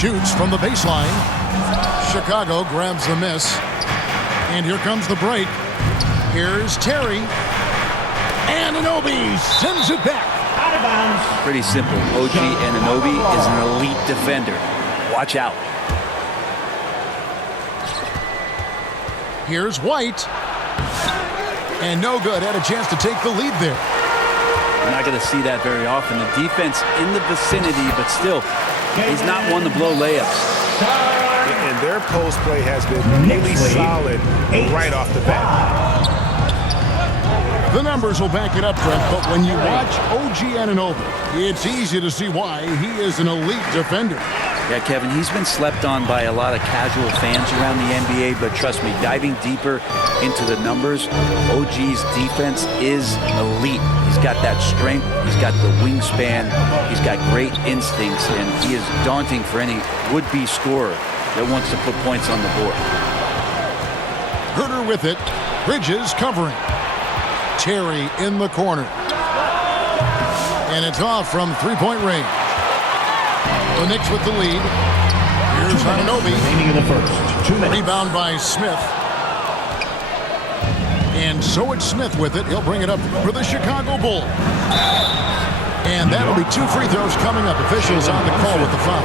Shoots from the baseline. Chicago grabs the miss. And here comes the break. Here's Terry. Anunoby sends it back. Out of bounds. Pretty simple. OG Anunoby is an elite defender. Watch out. Here's White. And no good. Had a chance to take the lead there. We're not going to see that very often. The defense in the vicinity, but still, he's not one to blow layups. And their post play has been really solid right off the bat. The numbers will back it up, Trent, but when you watch OG Anunoby, it's easy to see why he is an elite defender. Yeah, Kevin, he's been slept on by a lot of casual fans around the NBA, but trust me, diving deeper into the numbers, OG's defense is elite. He's got that strength, he's got the wingspan, he's got great instincts, and he is daunting for any would-be scorer that wants to put points on the board. Herter with it. Bridges covering. Terry in the corner. And it's off from three-point range. The Knicks with the lead. Here's Anunoby. Remaining in the first. 2 minutes. Rebound by Smith. And so it's Smith with it. He'll bring it up for the Chicago Bulls. And that'll be 2 free throws coming up. Officials on the call with the foul.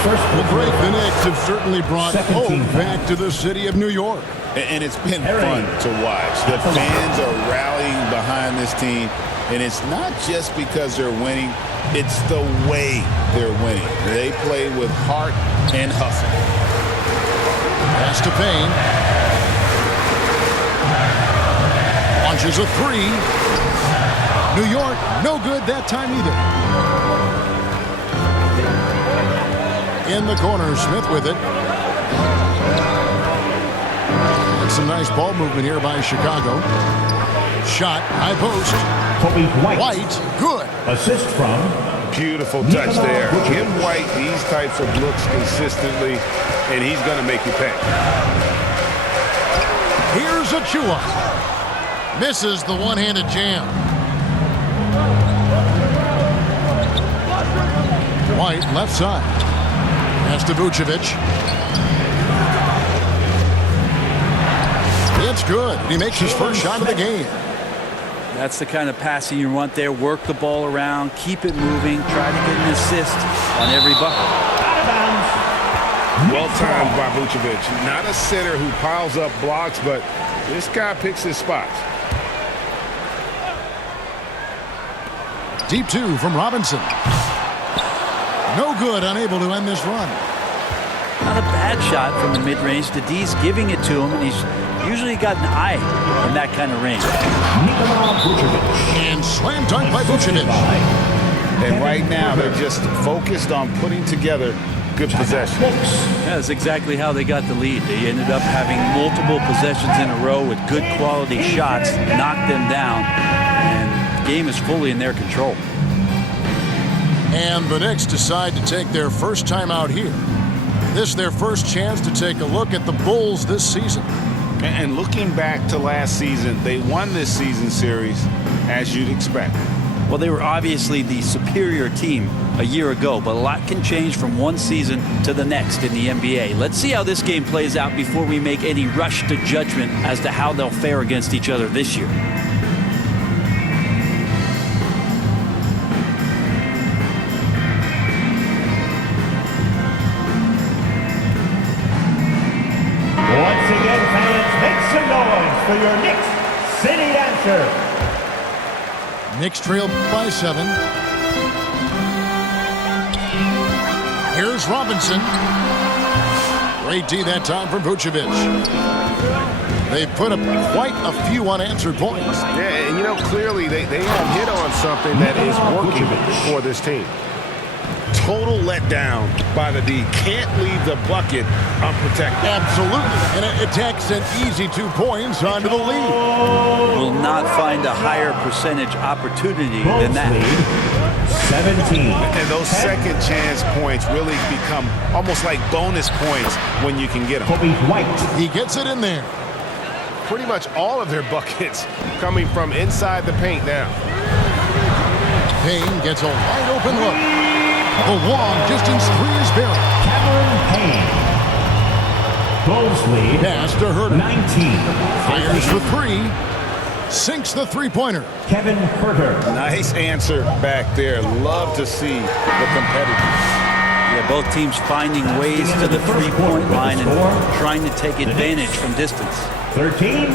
Well, great. The Knicks have certainly brought hope back to the city of New York. And it's been fun to watch. The fans are rallying behind this team. And it's not just because they're winning. It's the way they're winning. They play with heart and hustle. Pass to Payne. Launches a three. New York, no good that time either. In the corner, Smith with it. And some nice ball movement here by Chicago. Shot, high post. White, good. Assist from. Beautiful touch there. Give White these types of looks consistently, and he's going to make you pay. Here's Achua. Misses the one-handed jam. White, left side. Pass to Vucevic. It's good. He makes his first shot of the game. That's the kind of passing you want there. Work the ball around, keep it moving, try to get an assist on every bucket. Well timed by Vucevic. Not a center who piles up blocks, but this guy picks his spots. Deep 2 from Robinson. No good, unable to end this run. Not a bad shot from the mid-range. The D's giving it to him, and he's usually got an eye in that kind of range. And slam dunk by Vucevic. And right now, they're just focused on putting together good possessions. Yeah, that's exactly how they got the lead. They ended up having multiple possessions in a row with good quality shots, knocked them down, and the game is fully in their control. And the Knicks decide to take their first time out here. This is their first chance to take a look at the Bulls this season. And looking back to last season, they won this season series as you'd expect. Well, they were obviously the superior team a year ago, but a lot can change from one season to the next in the NBA. Let's see how this game plays out before we make any rush to judgment as to how they'll fare against each other this year. Once again, fans, make some noise for your Knicks City Dancer. Knicks trail by 7. Here's Robinson. Great D that time from Vucevic. They've put up quite a few unanswered points. Yeah, and you know, clearly they have hit on something that is working for this team. Total letdown by the D. Can't leave the bucket unprotected. Absolutely. And it takes an easy 2 points onto the lead. Will not find a higher percentage opportunity than that. 17. And those second chance points really become almost like bonus points when you can get them. He gets it in there. Pretty much all of their buckets coming from inside the paint now. Payne gets a wide open look. The long distance 3 is buried. Bulls lead Pass to Herter. 19. Fires for three. Sinks the three-pointer. Kevin Herter. Nice answer back there. Love to see the competitors. Yeah, both teams finding ways to the three-point line and trying to take advantage from distance. 13.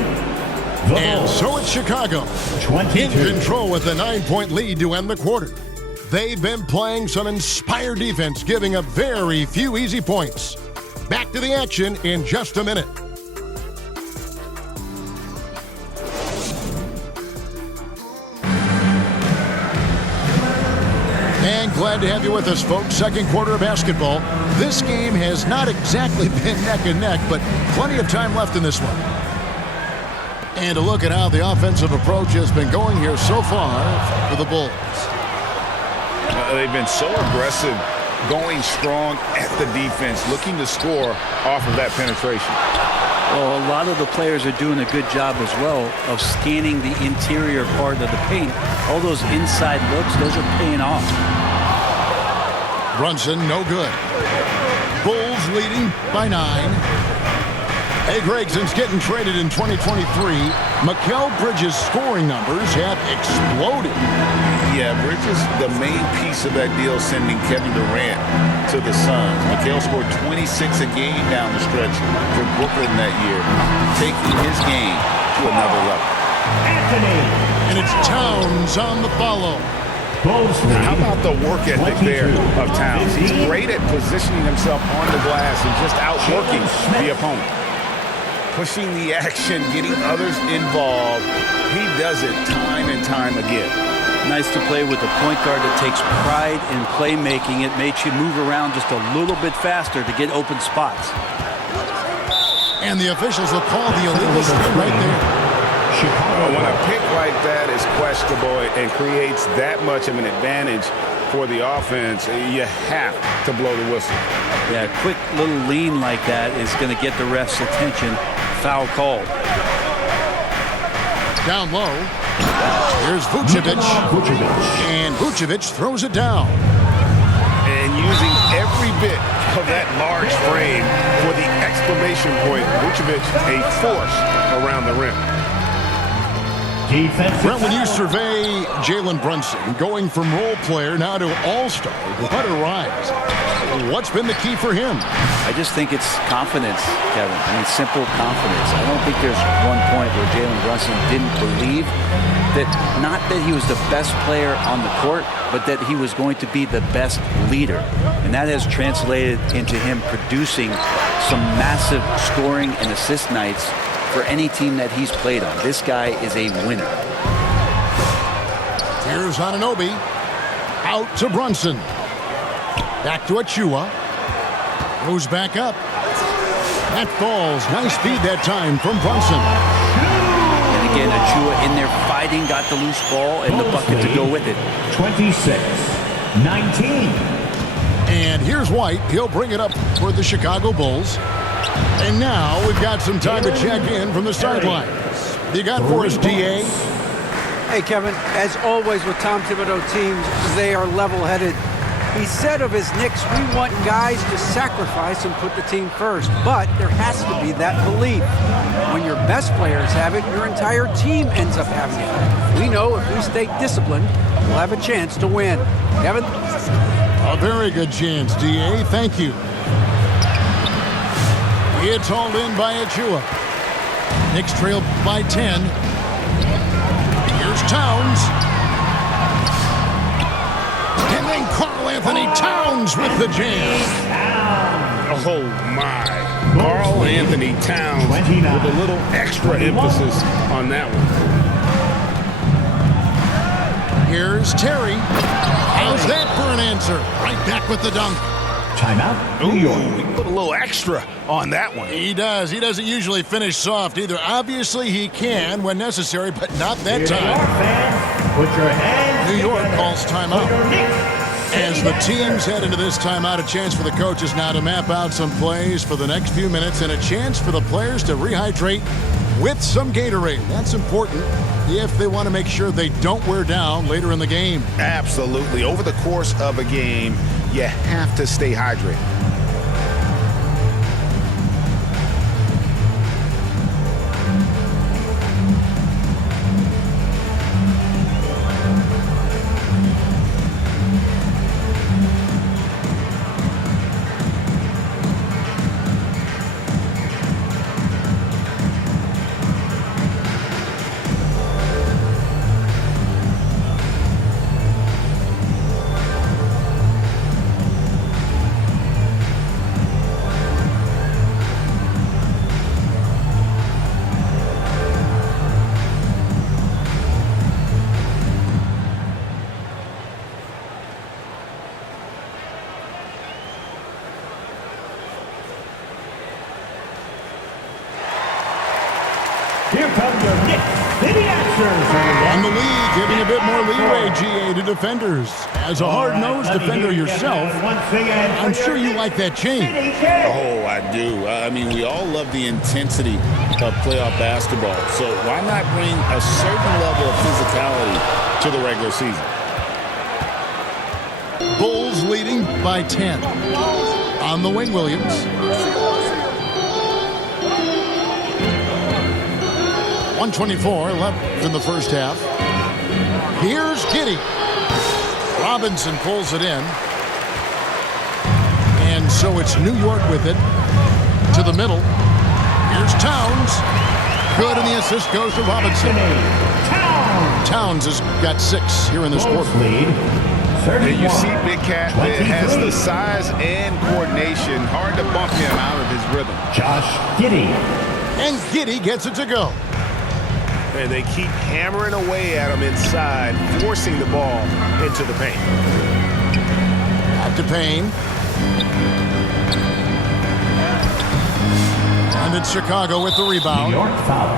The And Bulls. so it's Chicago 22. in control with a 9-point lead to end the quarter. They've been playing some inspired defense, giving up very few easy points. Back to the action in just a minute. And glad to have you with us, folks. Second quarter of basketball. This game has not exactly been neck and neck, but plenty of time left in this one. And a look at how the offensive approach has been going here so far for the Bulls. They've been so aggressive, going strong at the defense, looking to score off of that penetration. Well, a lot of the players are doing a good job as well of scanning the interior part of the paint. All those inside looks, those are paying off. Brunson, no good. Bulls leading by 9. Hey, Greg, since getting traded in 2023, Mikal Bridges' scoring numbers have exploded. Yeah, Bridges, the main piece of that deal, sending Kevin Durant to the Suns. Mikal scored 26 a game down the stretch for Brooklyn that year, taking his game to another level. Anthony. And it's Towns on the follow. Bulls lead. How about the work ethic there 22. of Towns? He's great at positioning himself on the glass and just outworking the opponent. Pushing the action, getting others involved. He does it time and time again. Nice to play with a point guard that takes pride in playmaking. It makes you move around just a little bit faster to get open spots. And the officials will call the illegal spin right there. Chicago. When a pick like that is questionable and creates that much of an advantage for the offense, you have to blow the whistle. Yeah, a quick little lean like that is going to get the ref's attention. Foul called. Down low. Here's Vucevic. And Vucevic throws it down. And using every bit of that large frame for the exclamation point, Vucevic a force around the rim. Defensive Brent, when you foul. survey Jalen Brunson, going from role player now to all-star, what a rise. What's been the key for him? I just think it's confidence, Kevin. I mean, simple confidence. I don't think there's one point where Jalen Brunson didn't believe that, not that he was the best player on the court, but that he was going to be the best leader. And that has translated into him producing some massive scoring and assist nights for any team that he's played on. This guy is a winner. Here's Anunoby. Out to Brunson. Back to Achua. Goes back up. That falls. Nice feed that time from Brunson. And again, Achua in there fighting, got the loose ball and the bucket to go with it. 26-19. And here's White. He'll bring it up for the Chicago Bulls. And now we've got some time to check in from the sidelines. You got for us, DA? Hey, Kevin, as always with Tom Thibodeau teams, they are level-headed. He said of his Knicks, we want guys to sacrifice and put the team first. But there has to be that belief. When your best players have it, your entire team ends up having it. We know if we stay disciplined, we'll have a chance to win. Kevin? A very good chance, DA. Thank you. It's hauled in by Achua. Knicks trail by 10. Here's Towns. And then Karl Anthony Towns with the jam. Oh, my. Karl Anthony Towns with a little extra emphasis on that one. Here's Terry. How's that for an answer? Right back with the dunk. Timeout. New York. He put a little extra on that one. He does. He doesn't usually finish soft either. Obviously, he can when necessary, but not that Here they time. are, fans. Put your hands New York together calls timeout. for your Knicks. As the teams head into this timeout, a chance for the coaches now to map out some plays for the next few minutes and a chance for the players to rehydrate with some Gatorade. That's important if they want to make sure they don't wear down later in the game. Absolutely. Over the course of a game, you have to stay hydrated. come your Knicks City Answers. And the league giving a bit more leeway, GA, to defenders. As a hard-nosed defender yourself, I'm sure you like that change. Oh, I do. I mean, we all love the intensity of playoff basketball. So why not bring a certain level of physicality to the regular season? Bulls leading by 10. On the wing, Williams. 1:24 left in the first half. Here's Giddey. Robinson pulls it in. And so it's New York with it. To the middle. Here's Towns. Good, and the assist goes to Robinson. Towns has got 6 here in this quarter. And you see Big Cat that has the size and coordination. Hard to bump him out of his rhythm. Josh Giddey. And Giddey gets it to go. And they keep hammering away at him inside, forcing the ball into the paint. Back to Payne. And it's Chicago with the rebound. New York foul.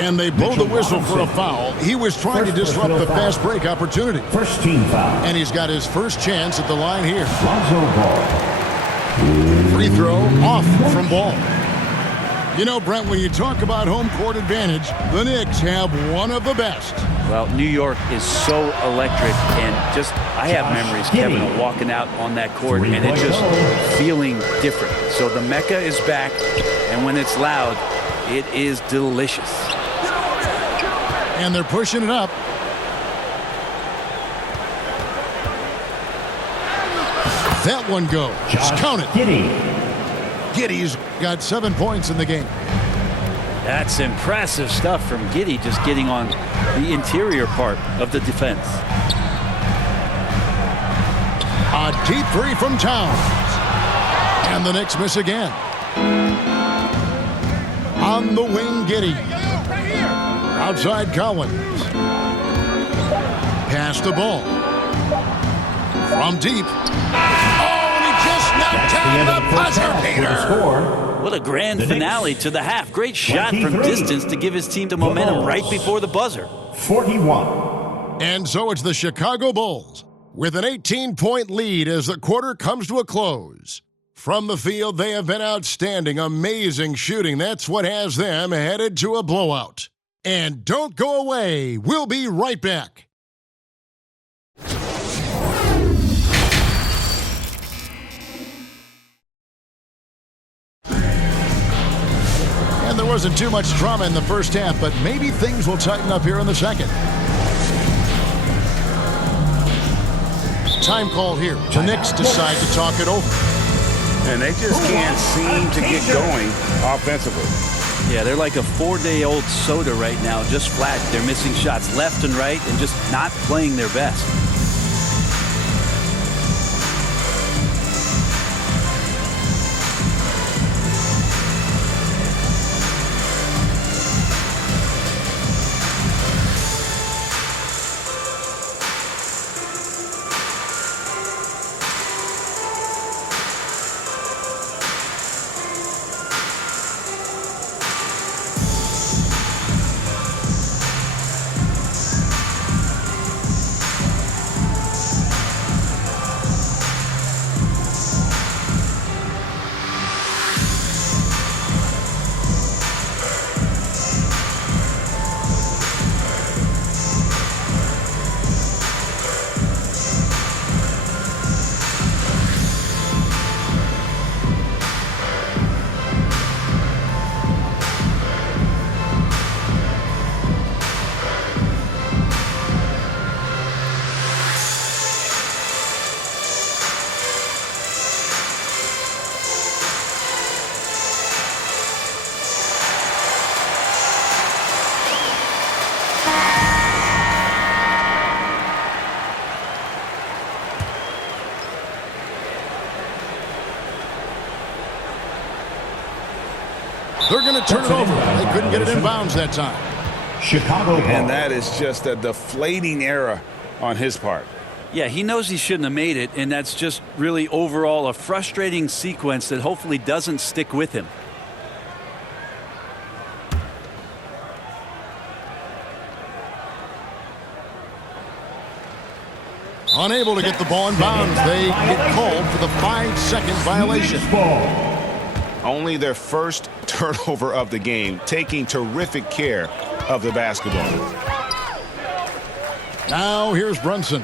And they blow the whistle for a foul. He was trying to disrupt the fast break opportunity. First team foul. And he's got his first chance at the line here. Lonzo Ball. Free throw off from Ball. You know, Brent, when you talk about home court advantage, the Knicks have one of the best. Well, New York is so electric, and just I have memories, Kevin, of walking out on that court and it just feeling different. So the Mecca is back, and when it's loud, it is delicious. And they're pushing it up. That one goes. Count it. Giddey's got 7 points in the game. That's impressive stuff from Giddey, just getting on the interior part of the defense. A deep 3 from Towns. And the Knicks miss again. On the wing, Giddey. Outside Collins. Pass the ball. From deep. Knocked down the buzzer beater. What a grand finale to the half. Great shot from distance to give his team the momentum right before the buzzer. 41. And so it's the Chicago Bulls with an 18-point lead as the quarter comes to a close. From the field, they have been outstanding, amazing shooting. That's what has them headed to a blowout. And don't go away. We'll be right back. There wasn't too much drama in the first half, but maybe things will tighten up here in the second. Time call here. The Knicks decide to talk it over. And they just can't seem to get going offensively. Yeah, they're like a 4-day-old soda right now, just flat. They're missing shots left and right and just not playing their best. They're going to turn it over. They couldn't get it in bounds that time. Chicago. And that is just a deflating error on his part. Yeah, he knows he shouldn't have made it, and that's just really overall a frustrating sequence that hopefully doesn't stick with him. Unable to get the ball in bounds. They get called for the 5-second violation. Only their first turnover of the game, taking terrific care of the basketball. Now here's Brunson.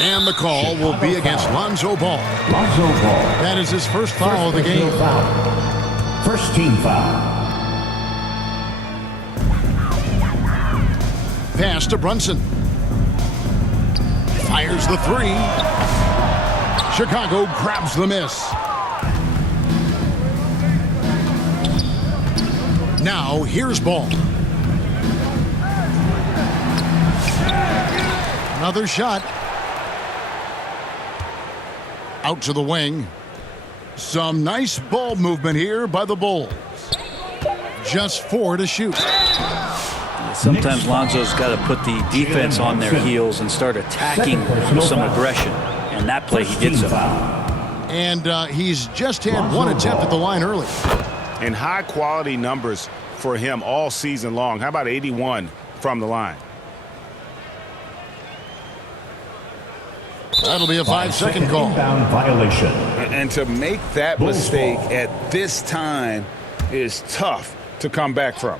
And the call will be against Lonzo Ball. Lonzo Ball. That is his first foul of the game. First team foul. Pass to Brunson. Fires the three. Chicago grabs the miss. Now here's Ball. Another shot. Out to the wing. Some nice ball movement here by the Bulls. Just 4 to shoot. Sometimes Lonzo's got to put the defense on their heels and start attacking with some aggression. And that play, he did so. And he's just had one attempt at the line early. And high-quality numbers for him all season long. How about 81 from the line? That'll be a 5-second call. Inbound violation. And to make that mistake at this time is tough to come back from.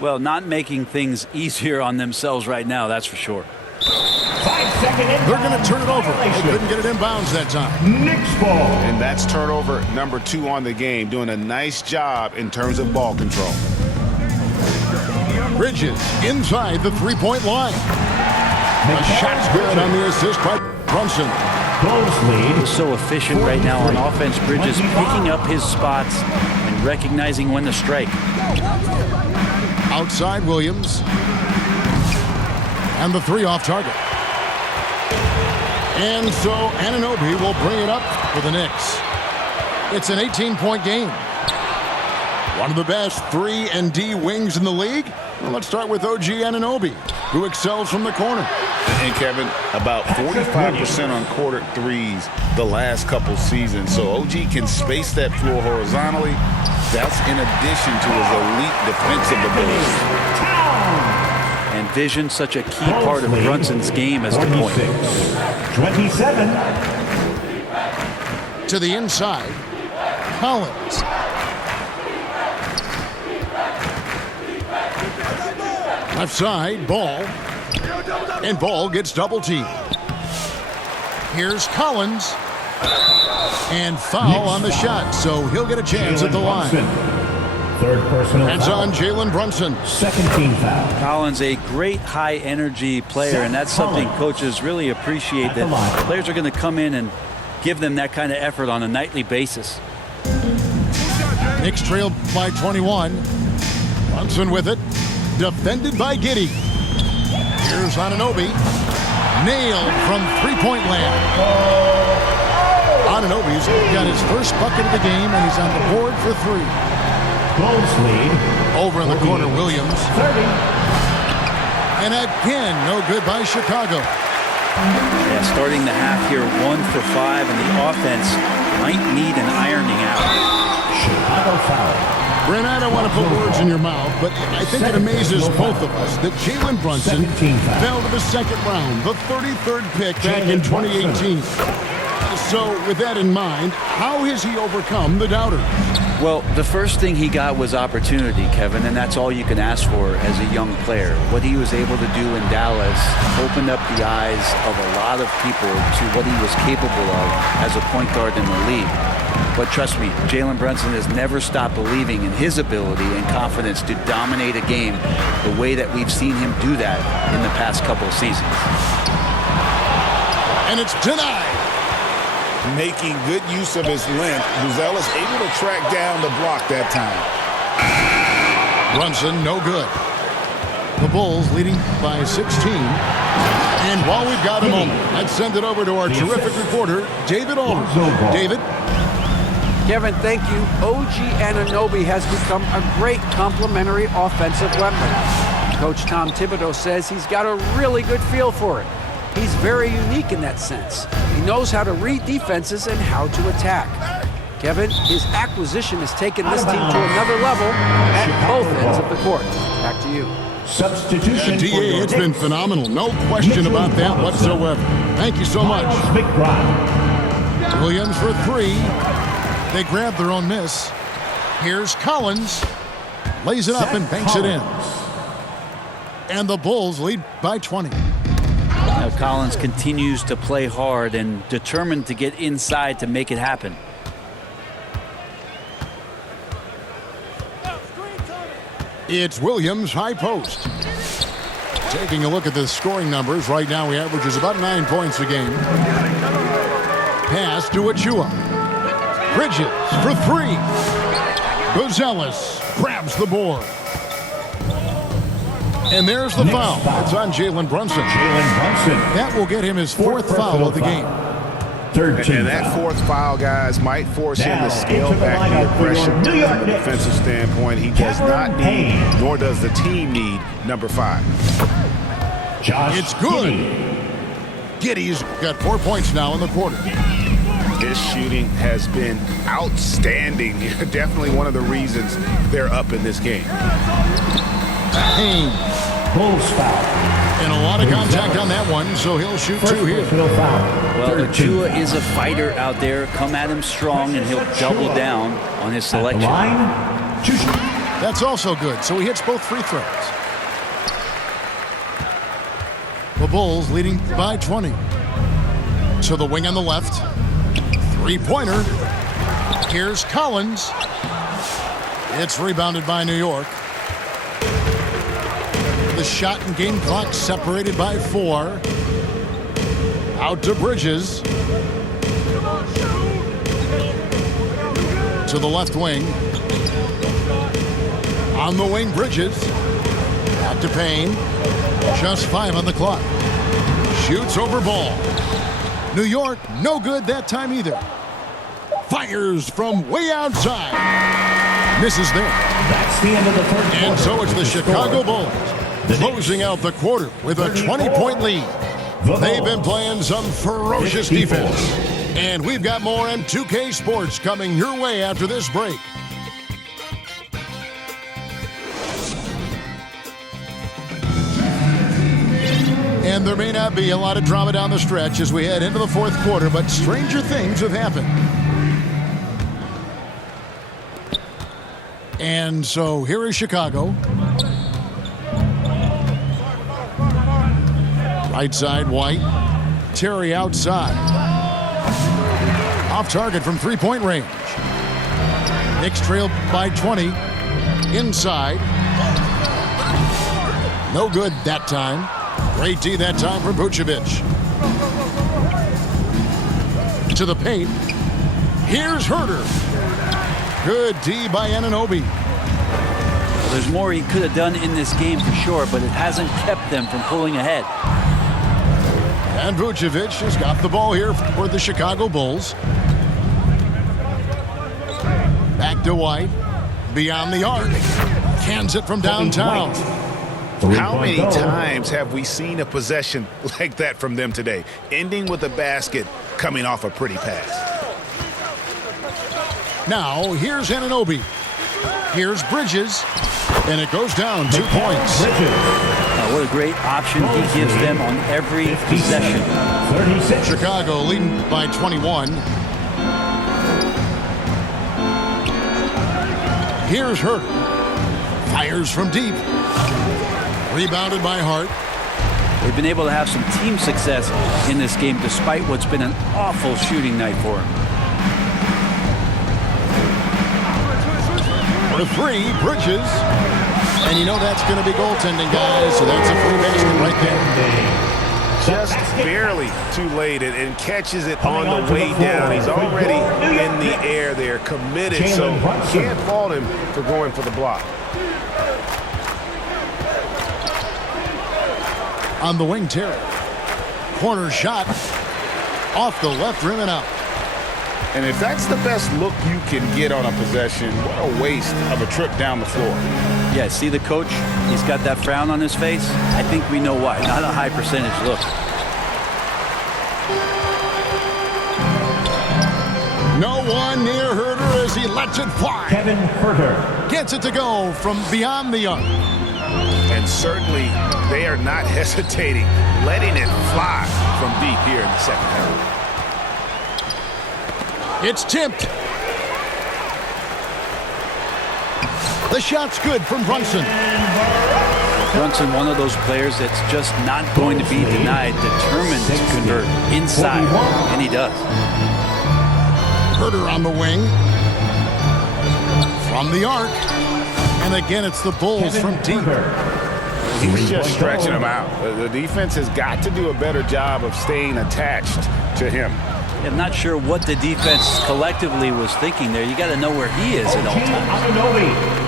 Well, not making things easier on themselves right now, that's for sure. 5-second inbound. They're going to turn it over. They couldn't get it in bounds that time. Knicks ball. And that's turnover number 2 on the game, doing a nice job in terms of ball control. Bridges inside the three-point line. The shot's good on the assist by Brunson. Bulls lead. He's so efficient right now on offense. Bridges picking up his spots and recognizing when to strike. Outside Williams. And the three off target. And so Anunoby will bring it up for the Knicks. It's an 18-point game. One of the best 3-and-D wings in the league. Well, let's start with OG Anunoby, who excels from the corner. And Kevin, about 45% on quarter threes the last couple seasons. So OG can space that floor horizontally. That's in addition to his elite defensive ability. And vision, such a key part of Brunson's game as the point. 27. To the inside, Collins. Left side, Ball. And Ball gets double teamed. Here's Collins. And foul on the shot, so he'll get a chance at the line. Third personal That's foul. on Jalen Brunson. Second team foul. Collins, a great high-energy player, and that's something coaches really appreciate, that players are going to come in and give them that kind of effort on a nightly basis. Knicks trailed by 21. Brunson with it. Defended by Giddey. Here's Anunoby. Nailed from three-point land. Anunoby's got his first bucket of the game, and he's on the board for 3. Bulls lead. Over in the corner, Williams. 30. And again, no good by Chicago. Yeah, starting the half here 1 for 5, and the offense might need an ironing out. Chicago foul. Brent, I don't want to put words in your mouth, but I think it amazes both of us that Jalen Brunson fell to the second round, the 33rd pick back in 2018. So with that in mind, how has he overcome the doubters? Well, the first thing he got was opportunity, Kevin, and that's all you can ask for as a young player. What he was able to do in Dallas opened up the eyes of a lot of people to what he was capable of as a point guard in the league. But trust me, Jalen Brunson has never stopped believing in his ability and confidence to dominate a game the way that we've seen him do that in the past couple of seasons. And it's denied. Making good use of his length, Buzelis able to track down the block that time. Brunson, no good. The Bulls leading by 16. And while we've got a moment, let's send it over to our terrific reporter, David Aldridge. David? Kevin, thank you. OG Anunoby has become a great complementary offensive weapon. Coach Tom Thibodeau says he's got a really good feel for it. He's very unique in that sense. He knows how to read defenses and how to attack. Kevin, his acquisition has taken this team to another level at both ends of the court. Back to you. Substitution And for DA, your it's been Knicks. phenomenal. No question about that whatsoever. Thank you so much. Miles McBride. Williams for three. They grab their own miss. Here's Collins. Lays it up and banks it in. And the Bulls lead by 20. Now Collins continues to play hard and determined to get inside to make it happen. It's Williams, high post. Taking a look at the scoring numbers, right now he averages about 9 points a game. Pass to Achua. Bridges for three. Gonzalez grabs the board. And there's the foul. It's on Jalen Brunson. That will get him his fourth foul of the game. And that fourth foul, guys, might force him to scale back the aggression from a defensive standpoint. He does not need, nor does the team need, number 5. It's good. Giddey's got 4 points now in the quarter. His shooting has been outstanding. Definitely one of the reasons they're up in this game. Haynes. Bulls foul. And a lot of contact on that one, so he'll shoot two here. Well, Achua is a fighter out there. Come at him strong, and he'll double down on his selection. That's also good, so he hits both free throws. The Bulls leading by 20. To the wing on the left. Three-pointer. Here's Collins. It's rebounded by New York. The shot and game clock separated by 4. Out to Bridges. To the left wing. On the wing, Bridges. Out to Payne. Just 5 on the clock. Shoots over ball. New York, no good that time either. Fires from way outside. Misses there. That's the end of the third quarter. And so it's the Chicago Bulls closing out the quarter with a 20-point lead. They've been playing some ferocious defense. And we've got more M2K Sports coming your way after this break. And there may not be a lot of drama down the stretch as we head into the fourth quarter, but stranger things have happened. And so here is Chicago. Right side, White. Terry outside. Off target from three-point range. Knicks trail by 20. Inside. No good that time. Great D that time from Vucevic. To the paint. Here's Herter. Good D by Anunoby. Well, there's more he could have done in this game for sure, but it hasn't kept them from pulling ahead. And Vucevic has got the ball here for the Chicago Bulls. Back to White. Beyond the arc. Cans it from downtown. How many times have we seen a possession like that from them today? Ending with a basket, coming off a pretty pass. Now, here's Anunoby. Here's Bridges. And it goes down 2 points. What a great option he gives them on every possession. 36. Chicago leading by 21. Here's Herter. Fires from deep. Rebounded by Hart. They've been able to have some team success in this game despite what's been an awful shooting night for them. For three, Bridges. And you know that's going to be goaltending, guys, so that's a free basket right there. Just barely too late and catches it on the way down. He's already in the air there, committed, so you can't fault him for going for the block. On the wing, Terry. Corner shot. Off the left rim and out. And if that's the best look you can get on a possession, what a waste of a trip down the floor. Yeah, see the coach? He's got that frown on his face. I think we know why. Not a high percentage look. No one near Herter as he lets it fly. Kevin Herter. Gets it to go from beyond the arc. And certainly they are not hesitating, letting it fly from deep here in the second half. It's tipped. The shot's good from Brunson. Brunson, one of those players that's just not going to be denied, determined to convert inside, and he does. Herter on the wing. From the arc. And again, it's the Bulls from deep. He's just stretching them out. The defense has got to do a better job of staying attached to him. I'm not sure what the defense collectively was thinking there. You got to know where he is at all times.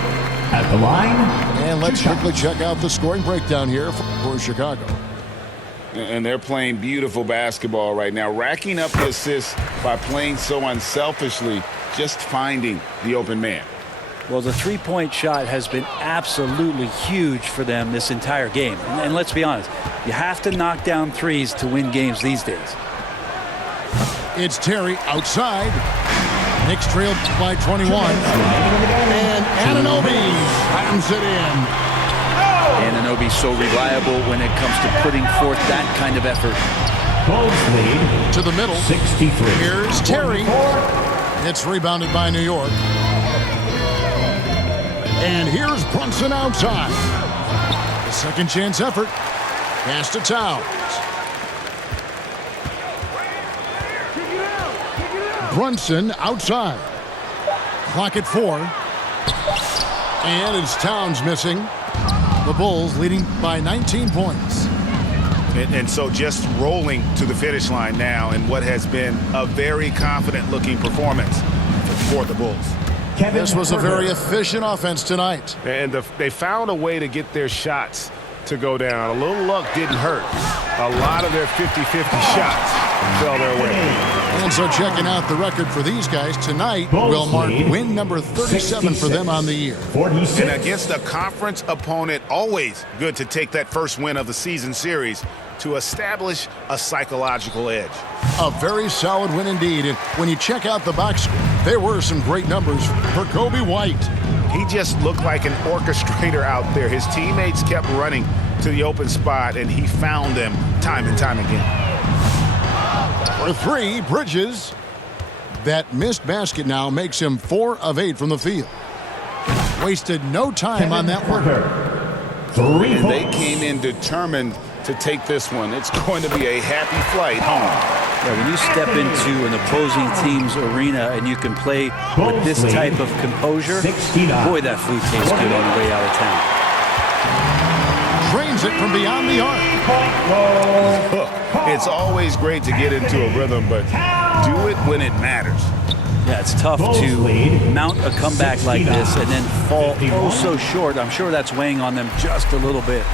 At the line. And let's quickly check out the scoring breakdown here for Chicago. And they're playing beautiful basketball right now, racking up the assists by playing so unselfishly, just finding the open man. Well, the three-point shot has been absolutely huge for them this entire game. And let's be honest, you have to knock down threes to win games these days. It's Terry outside. Knicks trailed by 21. And Anunoby slams it in. Anunoby's so reliable when it comes to putting forth that kind of effort. Bulls lead to the middle. 63. Here's Terry. It's rebounded by New York. And here's Brunson outside. A second chance effort. Pass to Towns. Brunson outside. Clock at 4. And it's Towns missing. The Bulls leading by 19 points. And so just rolling to the finish line now in what has been a very confident-looking performance for the Bulls. This was a very efficient offense tonight. And they found a way to get their shots to go down. A little luck didn't hurt. A lot of their 50-50 shots fell their way. And so checking out the record for these guys tonight will mark win number 37 for them on the year. 46. And against a conference opponent, always good to take that first win of the season series to establish a psychological edge. A very solid win indeed. And when you check out the box score, there were some great numbers for Kobe White. He just looked like an orchestrator out there. His teammates kept running to the open spot, and he found them time and time again. For 3, Bridges. That missed basket now makes him 4 of 8 from the field. Wasted no time on that one. And they came in determined to take this one. It's going to be a happy flight home. Yeah, when you step into an opposing team's arena and you can play with this type of composure, boy, that food tastes good on the way out of town. Drains it from beyond the arc. It's always great to get into a rhythm, but do it when it matters. Yeah, it's tough to mount a comeback like this and then fall oh so short. I'm sure that's weighing on them just a little bit.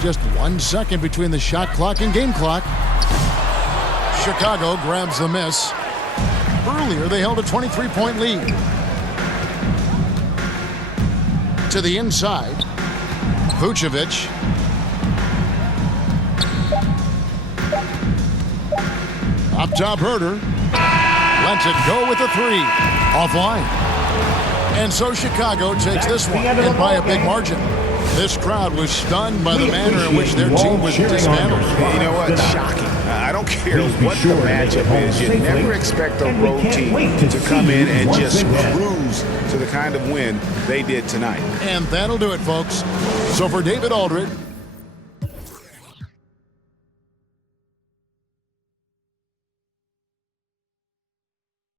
Just 1 second between the shot clock and game clock. Chicago grabs the miss. Earlier, they held a 23-point lead. To the inside. Vucevic. Up top, Herter. Lets it go with a 3. Offline. And so Chicago takes this one, and by a big margin. This crowd was stunned by the manner in which their team was dismantled. You know what? Shocking. I don't care what the matchup is. You never expect a road team to come in and just cruise to the kind of win they did tonight. And that'll do it, folks. So for David Aldridge,